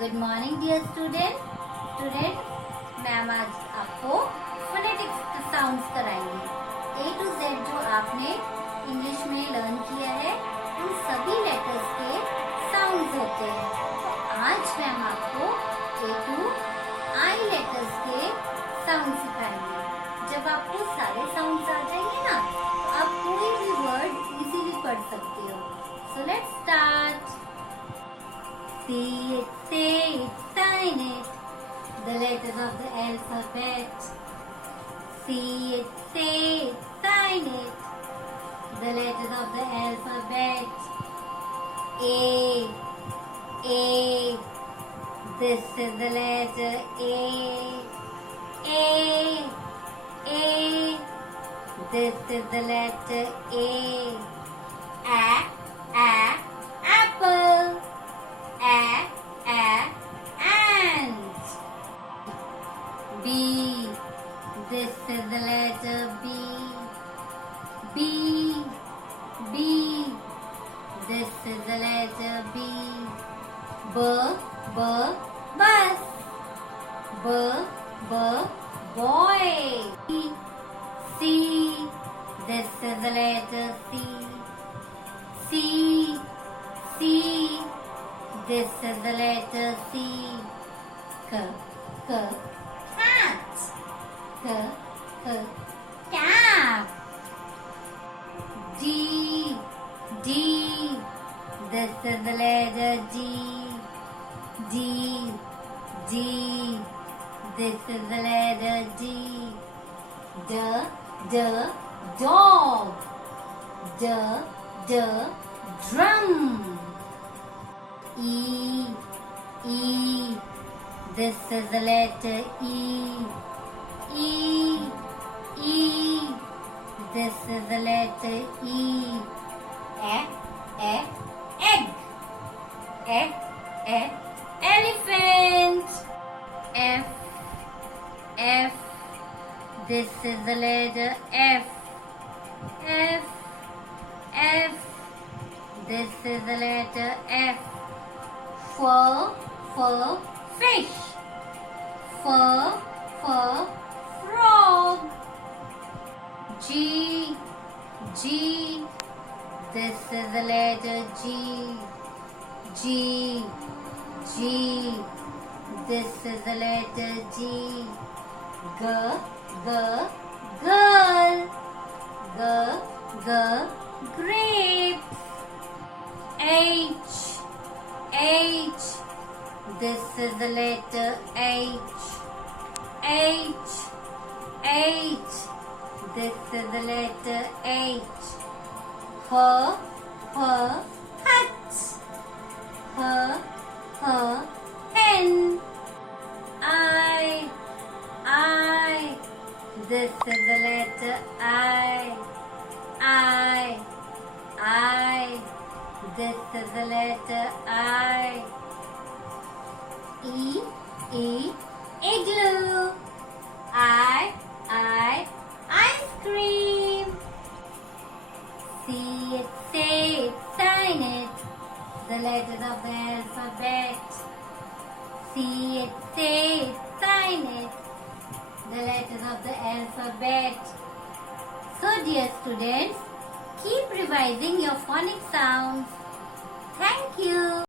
Good morning dear student ma'am आज आपको phonetics sounds कराएंगे। ए टू जेड जो आपने इंग्लिश में लर्न किया है उन सभी लेटर्स के साउंड्स होते हैं। तो आज मैम आपको ए टू आई लेटर्स के साउंड सिखाएंगे। जब आपको सारे साउंड्स आ जाएंगे ना तो आप कोई भी वर्ड इजीली पढ़ सकते हो। So let's start. See it, say it, sign it, the letters of the alphabet. See it, say it, sign it, the letters of the alphabet. A, this is the letter A. This is the letter A. Apple. Ant. B. This is the letter B. This is the letter B. Bus. Boy. C. This is the letter C. This is the letter C. Cat. Cap. D. This is the letter D. This is the letter D. Dog. Drum. E. This is the letter E. This is the letter E. Egg. Elephant. F. This is the letter F. This is the letter F. Fish. Frog. G. This is the letter G. This is the letter G. Girl. Grapes. H. This is the letter H. This is the letter H. Her hen. I. This is the letter I. This is the letter I. Igloo. Ice cream. See it, say it, sign it, the letters of the alphabet. See it, say it, sign it, the letters of the alphabet. So dear students, keep revising your phonic sounds. Thank you.